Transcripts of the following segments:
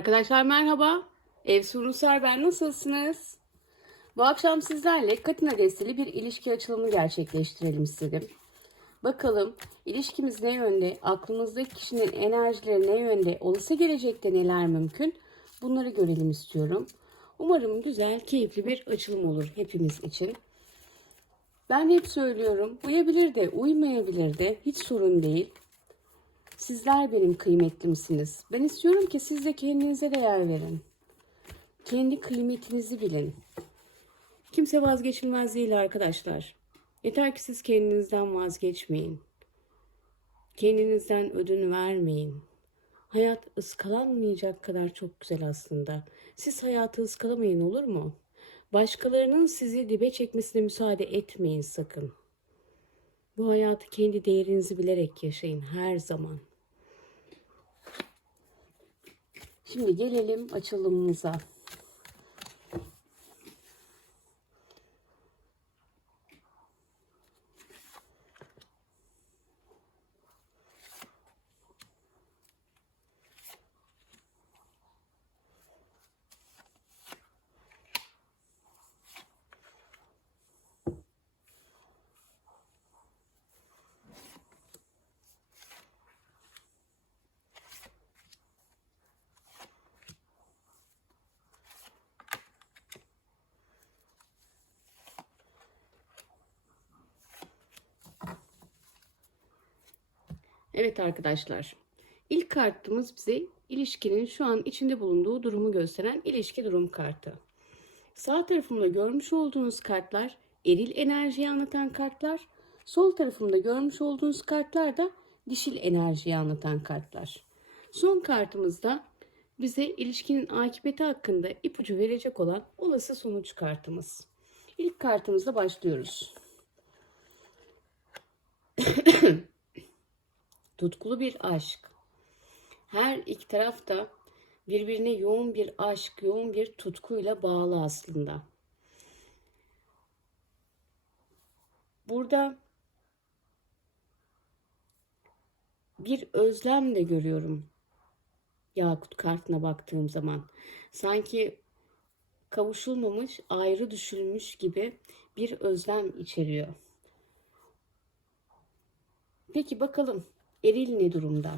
Arkadaşlar merhaba. Evsun Rusar ben nasılsınız? Bu akşam sizlerle Katina desteli bir ilişki açılımı gerçekleştirelim istedim. Bakalım ilişkimiz ne yönde, aklımızdaki kişinin enerjileri ne yönde, olası gelecekte neler mümkün bunları görelim istiyorum. Umarım güzel, keyifli bir açılım olur hepimiz için. Ben hep söylüyorum, uyabilir de uymayabilir de hiç sorun değil. Sizler benim kıymetlimsiniz. Ben istiyorum ki siz de kendinize değer verin. Kendi kıymetinizi bilin. Kimse vazgeçilmez değil arkadaşlar. Yeter ki siz kendinizden vazgeçmeyin. Kendinizden ödün vermeyin. Hayat ıskalanmayacak kadar çok güzel aslında. Siz hayatı ıskalamayın olur mu? Başkalarının sizi dibe çekmesine müsaade etmeyin sakın. Bu hayatı kendi değerinizi bilerek yaşayın her zaman. Şimdi gelelim açılımımıza. Evet arkadaşlar. İlk kartımız bize ilişkinin şu an içinde bulunduğu durumu gösteren ilişki durum kartı. Sağ tarafımda görmüş olduğunuz kartlar eril enerjiyi anlatan kartlar. Sol tarafımda görmüş olduğunuz kartlar da dişil enerjiyi anlatan kartlar. Son kartımızda bize ilişkinin akıbeti hakkında ipucu verecek olan olası sonuç kartımız. İlk kartımızla başlıyoruz. tutkulu bir aşk. Her iki taraf da birbirine yoğun bir aşk, yoğun bir tutkuyla bağlı aslında. Burada bir özlem de görüyorum. Yakut kartına baktığım zaman sanki kavuşulmamış, ayrı düşülmüş gibi bir özlem içeriyor. Peki bakalım Eril ne durumda?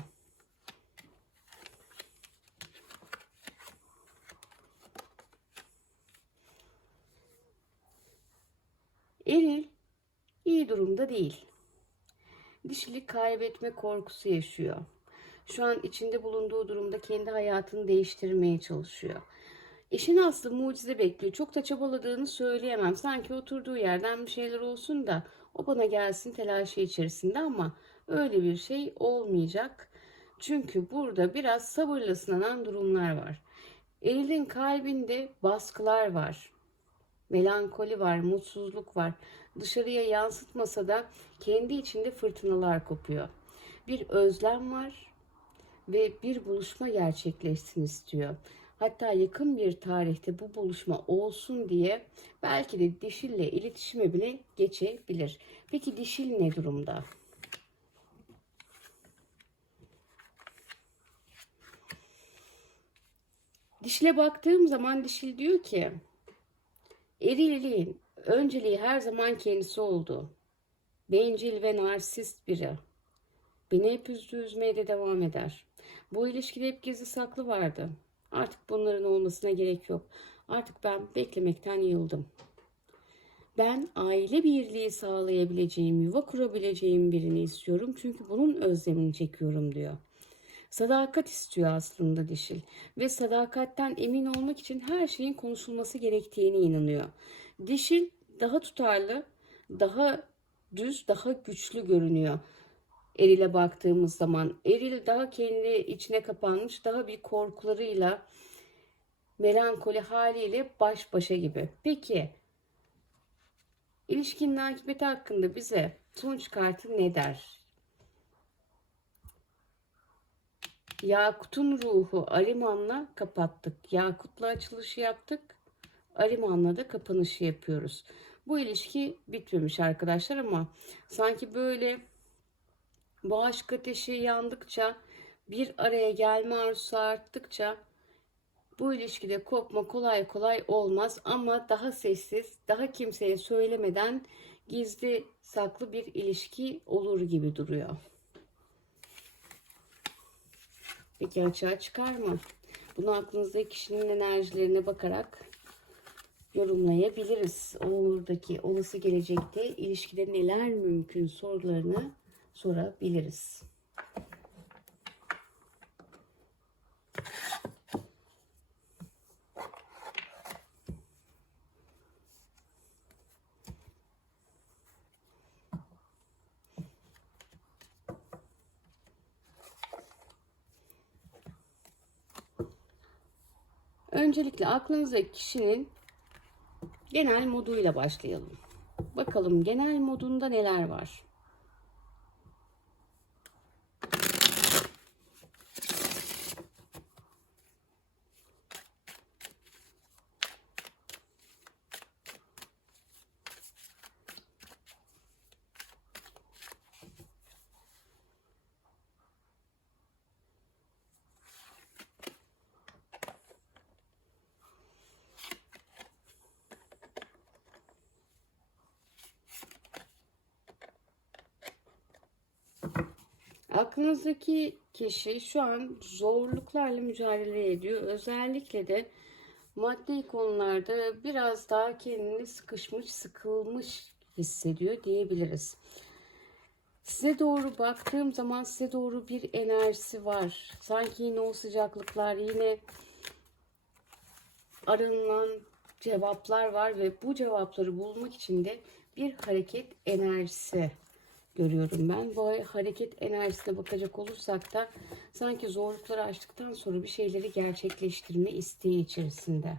Eril iyi durumda değil. Dişilik kaybetme korkusu yaşıyor. Şu an içinde bulunduğu durumda kendi hayatını değiştirmeye çalışıyor. Eşin aslı mucize bekliyor. Çok da çabaladığını söyleyemem. Sanki oturduğu yerden bir şeyler olsun da o bana gelsin telaşı içerisinde ama öyle bir şey olmayacak. Çünkü burada biraz sabırla sınanan durumlar var. Eril'in kalbinde baskılar var. Melankoli var, mutsuzluk var. Dışarıya yansıtmasa da kendi içinde fırtınalar kopuyor. Bir özlem var ve bir buluşma gerçekleşsin istiyor. Hatta yakın bir tarihte bu buluşma olsun diye belki de dişille iletişime bile geçebilir. Peki dişil ne durumda? Dişile baktığım zaman dişil diyor ki erilliğin önceliği her zaman kendisi oldu. Bencil ve narsist biri. Beni hep üzdü üzmeye de devam eder. Bu ilişkide hep gizli saklı vardı. Artık bunların olmasına gerek yok. Artık ben beklemekten yıldım. Ben aile birliği sağlayabileceğim, yuva kurabileceğim birini istiyorum. Çünkü bunun özlemini çekiyorum diyor. Sadakat istiyor aslında dişil ve sadakatten emin olmak için her şeyin konuşulması gerektiğine inanıyor. Dişil daha tutarlı, daha düz, daha güçlü görünüyor. Eril'e baktığımız zaman Eril daha kendi içine kapanmış, daha bir korkularıyla, melankoli haliyle baş başa gibi. Peki ilişkinin akıbeti hakkında bize sonuç kartı ne der? Yakut'un ruhu Ariman'la kapattık. Yakut'la açılışı yaptık. Ariman'la da kapanışı yapıyoruz. Bu ilişki bitmemiş arkadaşlar ama sanki böyle bu aşk ateşi yandıkça bir araya gelme arzusu arttıkça Bu ilişkide kopma kolay kolay olmaz ama daha sessiz, daha kimseye söylemeden gizli saklı bir ilişki olur gibi duruyor. Peki açığa çıkar mı? Bunu aklınızdaki kişinin enerjilerine bakarak yorumlayabiliriz. Oradaki olası gelecekte ilişkide neler mümkün sorularını sorabiliriz. Öncelikle aklınızdaki kişinin genel moduyla başlayalım. Bakalım genel modunda neler var? Aklınızdaki kişi şu an zorluklarla mücadele ediyor. Özellikle de maddi konularda biraz daha kendini sıkışmış, sıkılmış hissediyor diyebiliriz. Size doğru baktığım zaman size doğru bir enerjisi var. Sanki yine o sıcaklıklar, yine aranılan cevaplar var ve bu cevapları bulmak için de bir hareket enerjisi görüyorum ben. Bu hareket enerjisine bakacak olursak da sanki zorlukları aştıktan sonra bir şeyleri gerçekleştirme isteği içerisinde.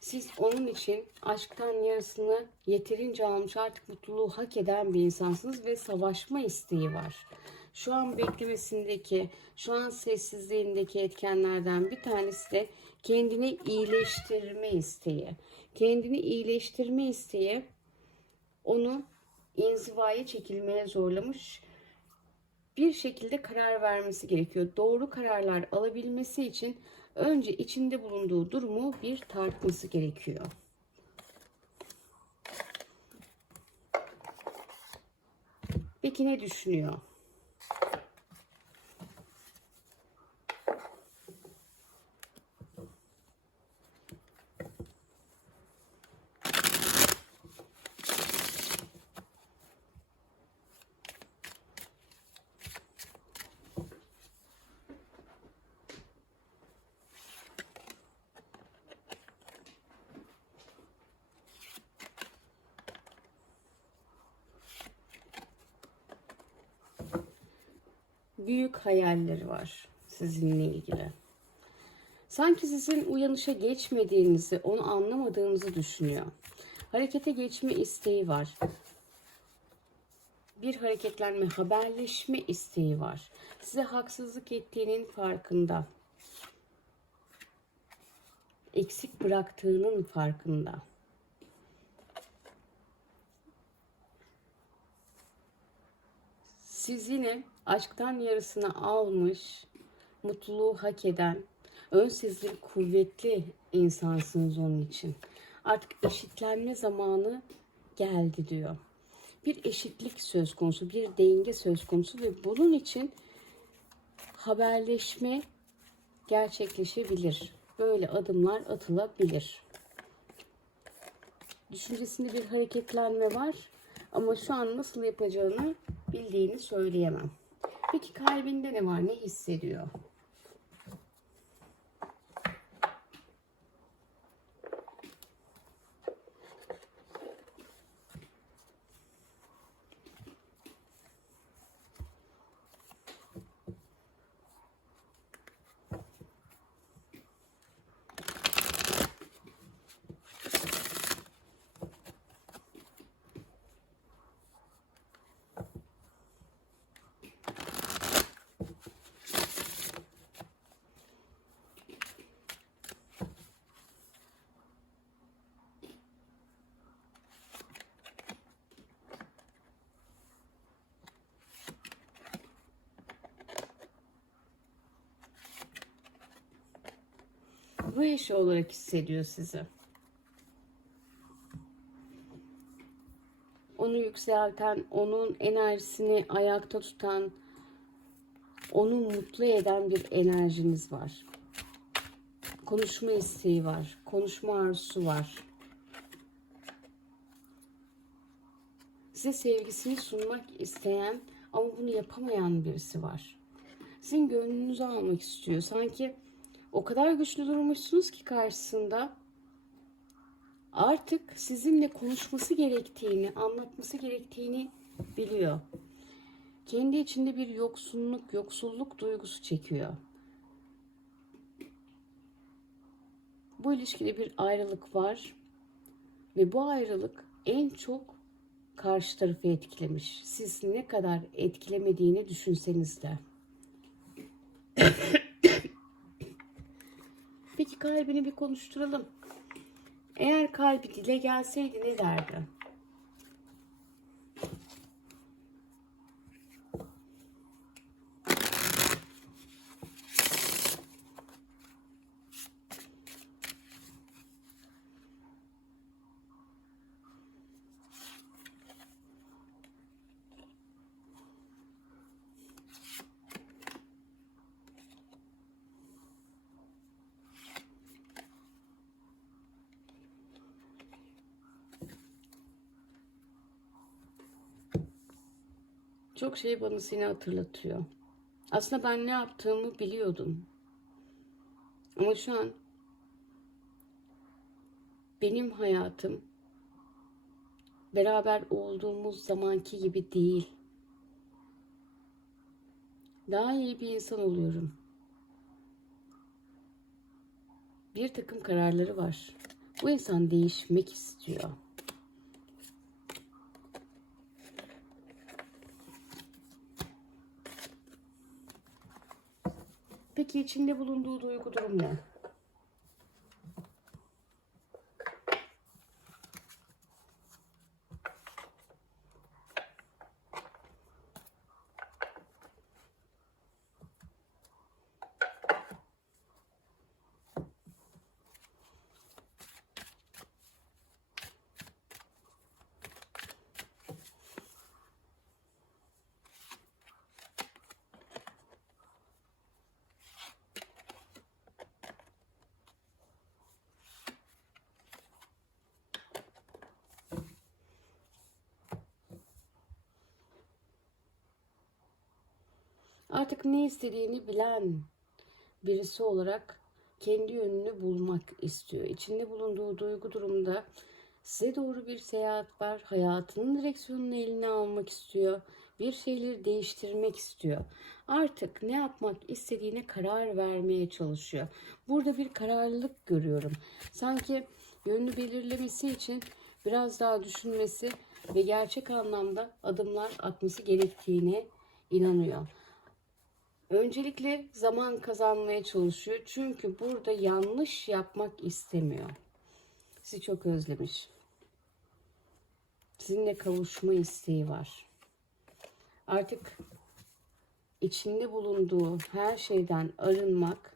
Siz onun için aşktan yarısını yeterince almış artık mutluluğu hak eden bir insansınız ve savaşma isteği var. Şu an beklemesindeki, şu an sessizliğindeki etkenlerden bir tanesi de kendini iyileştirme isteği. Kendini iyileştirme isteği onu inzivaya çekilmeye zorlamış bir şekilde karar vermesi gerekiyor. Doğru kararlar alabilmesi için önce içinde bulunduğu durumu bir tartması gerekiyor. Peki ne düşünüyor? Büyük hayalleri var sizinle ilgili. Sanki sizin uyanışa geçmediğinizi, onu anlamadığınızı düşünüyor. Harekete geçme isteği var. Bir hareketlenme, haberleşme isteği var. Size haksızlık ettiğinin farkında. Eksik bıraktığının farkında. Siz yine aşktan yarısını almış, mutluluğu hak eden, ön sezgili kuvvetli insansınız onun için. Artık eşitlenme zamanı geldi diyor. Bir eşitlik söz konusu, bir denge söz konusu ve bunun için haberleşme gerçekleşebilir. Böyle adımlar atılabilir. Düşüncesinde bir hareketlenme var ama şu an nasıl yapacağını bildiğini söyleyemem. Peki kalbinde ne var? Ne hissediyor? Duygu eşi olarak hissediyor sizi. Onu yükselten, onun enerjisini ayakta tutan, onu mutlu eden bir enerjiniz var. Konuşma isteği var, konuşma arzusu var. Size sevgisini sunmak isteyen ama bunu yapamayan birisi var. Sizin gönlünüzü almak istiyor. Sanki o kadar güçlü durmuşsunuz ki karşısında artık sizinle konuşması gerektiğini, anlatması gerektiğini biliyor. Kendi içinde bir yoksunluk, yoksulluk duygusu çekiyor. Bu ilişkide bir ayrılık var ve bu ayrılık en çok karşı tarafı etkilemiş. Siz ne kadar etkilemediğini düşünseniz de. Kalbini bir konuşturalım. Eğer kalbi dile gelseydi ne derdi? Çok şey bana seni hatırlatıyor. Aslında ben ne yaptığımı biliyordum. Ama şu an benim hayatım beraber olduğumuz zamanki gibi değil. Daha iyi bir insan oluyorum. Bir takım kararları var. Bu insan değişmek istiyor. Peki içinde bulunduğu duygu durum ne? Artık ne istediğini bilen birisi olarak kendi yönünü bulmak istiyor. İçinde bulunduğu duygu durumda size doğru bir seyahat var. Hayatının direksiyonunu eline almak istiyor. Bir şeyleri değiştirmek istiyor. Artık ne yapmak istediğine karar vermeye çalışıyor. Burada bir kararlılık görüyorum. Sanki yönünü belirlemesi için biraz daha düşünmesi ve gerçek anlamda adımlar atması gerektiğine inanıyor. Öncelikle zaman kazanmaya çalışıyor. Çünkü burada yanlış yapmak istemiyor. Sizi çok özlemiş. Sizinle kavuşma isteği var. Artık içinde bulunduğu her şeyden arınmak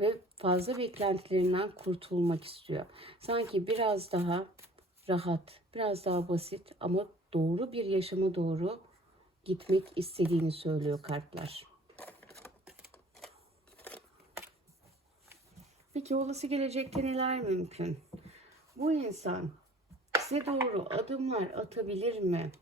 ve fazla beklentilerinden kurtulmak istiyor. Sanki biraz daha rahat, biraz daha basit ama doğru bir yaşama doğru gitmek istediğini söylüyor kartlar. Peki olası gelecekte neler mümkün? Bu insan size doğru adımlar atabilir mi?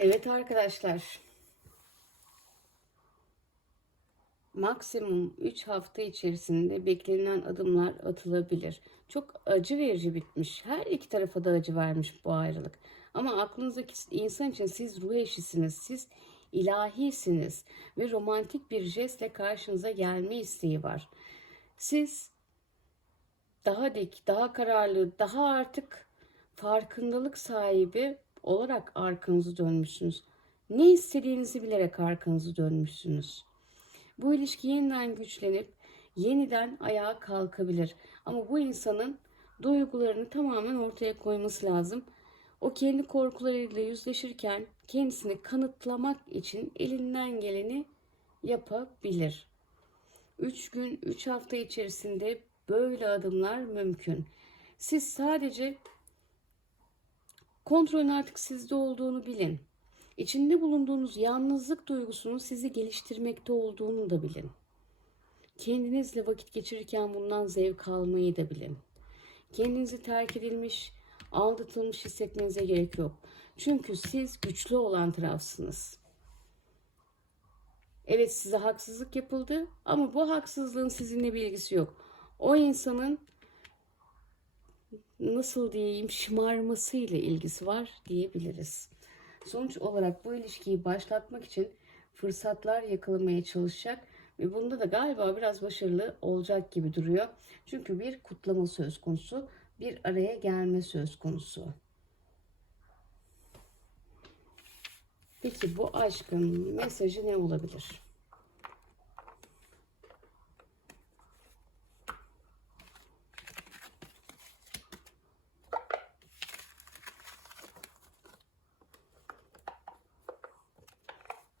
Evet arkadaşlar. Maksimum 3 hafta içerisinde beklenen adımlar atılabilir. Çok acı verici bitmiş. Her iki tarafa da acı vermiş bu ayrılık. Ama aklınızdaki insan için siz ruh eşisiniz. Siz ilahisiniz ve romantik bir jestle karşınıza gelme isteği var. Siz daha dik, daha kararlı, daha artık farkındalık sahibi olarak arkanızı dönmüşsünüz. Ne istediğinizi bilerek arkanızı dönmüşsünüz. Bu ilişki yeniden güçlenip yeniden ayağa kalkabilir. Ama bu insanın duygularını tamamen ortaya koyması lazım. O kendi korkularıyla yüzleşirken kendisini kanıtlamak için elinden geleni yapabilir. 3 gün, 3 hafta içerisinde böyle adımlar mümkün. Siz sadece kontrolün artık sizde olduğunu bilin. İçinde bulunduğunuz yalnızlık duygusunun sizi geliştirmekte olduğunu da bilin. Kendinizle vakit geçirirken bundan zevk almayı da bilin. Kendinizi terk edilmiş, aldatılmış hissetmenize gerek yok. Çünkü siz güçlü olan tarafsınız. Evet size haksızlık yapıldı ama bu haksızlığın sizinle bir ilgisi yok. O insanın nasıl diyeyim şımarmasıyla ilgisi var diyebiliriz. Sonuç olarak bu ilişkiyi başlatmak için fırsatlar yakalamaya çalışacak ve bunda da galiba biraz başarılı olacak gibi duruyor. Çünkü bir kutlama söz konusu, bir araya gelme söz konusu. Peki bu aşkın mesajı ne olabilir?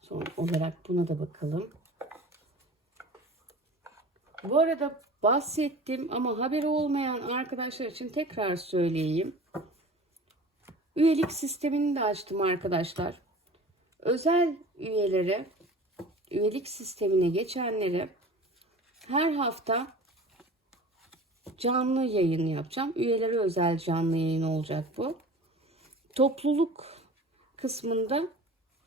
Son olarak buna da bakalım. Bu arada bahsettim ama haberi olmayan arkadaşlar için tekrar söyleyeyim. Üyelik sistemini de açtım arkadaşlar. Özel üyelere, üyelik sistemine geçenlere her hafta canlı yayın yapacağım. Üyelere özel canlı yayın olacak bu. Topluluk kısmında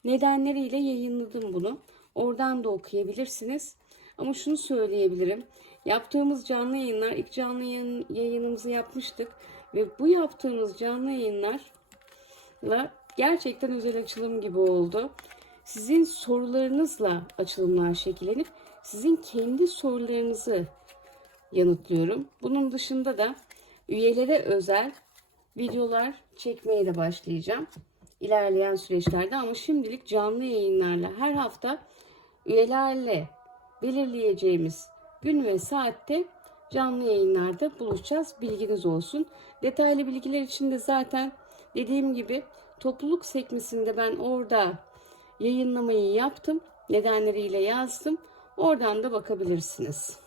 nedenleriyle yayınladım bunu. Oradan da okuyabilirsiniz. Ama şunu söyleyebilirim. Yaptığımız canlı yayınlar, ilk canlı yayın, yayınımızı yapmıştık. Ve bu yaptığımız canlı yayınlarla gerçekten özel açılım gibi oldu. Sizin sorularınızla açılımlar şekillenip sizin kendi sorularınızı yanıtlıyorum. Bunun dışında da üyelere özel videolar çekmeye de başlayacağım ilerleyen süreçlerde ama şimdilik canlı yayınlarla her hafta üyelerle belirleyeceğimiz gün ve saatte canlı yayınlarda buluşacağız. Bilginiz olsun. Detaylı bilgiler için de zaten dediğim gibi topluluk sekmesinde ben orada yayınlamayı yaptım. Nedenleriyle yazdım. Oradan da bakabilirsiniz.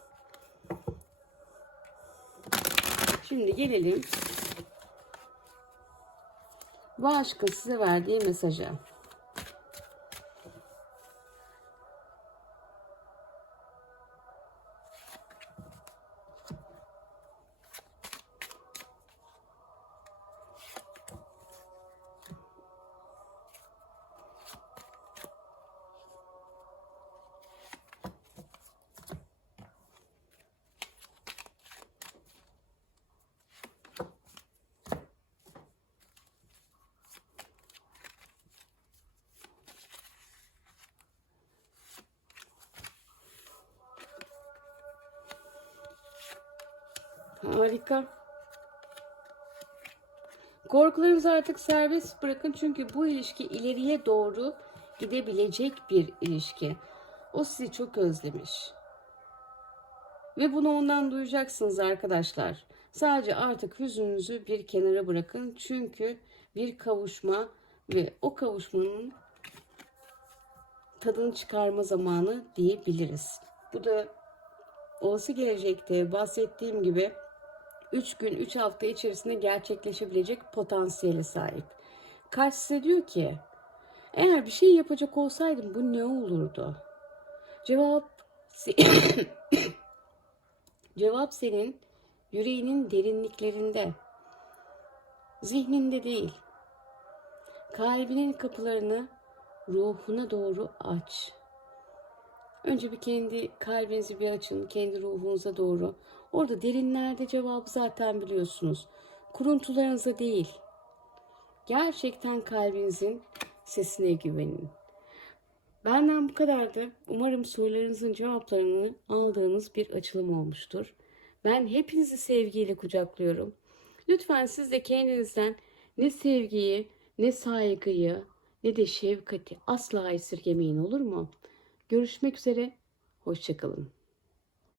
Şimdi gelelim bu aşkın size verdiği mesaja. Harika. Korkularınızı artık serbest bırakın çünkü bu ilişki ileriye doğru gidebilecek bir ilişki. O sizi çok özlemiş. Ve bunu ondan duyacaksınız arkadaşlar. Sadece artık hüzününüzü bir kenara bırakın. Çünkü bir kavuşma ve o kavuşmanın tadını çıkarma zamanı diyebiliriz. Bu da olası gelecekte bahsettiğim gibi 3 gün 3 hafta içerisinde gerçekleşebilecek potansiyele sahip. Karşısı diyor ki eğer bir şey yapacak olsaydım bu ne olurdu? Cevap Cevap senin yüreğinin derinliklerinde. Zihninde değil. Kalbinin kapılarını ruhuna doğru aç. Önce bir kendi kalbinizi bir açın, kendi ruhunuza doğru. Orada derinlerde cevabı zaten biliyorsunuz. Kuruntularınıza değil. Gerçekten kalbinizin sesine güvenin. Benden bu kadardı. Umarım sorularınızın cevaplarını aldığınız bir açılım olmuştur. Ben hepinizi sevgiyle kucaklıyorum. Lütfen siz de kendinizden ne sevgiyi, ne saygıyı, ne de şefkati asla esirgemeyin olur mu? Görüşmek üzere, hoşçakalın.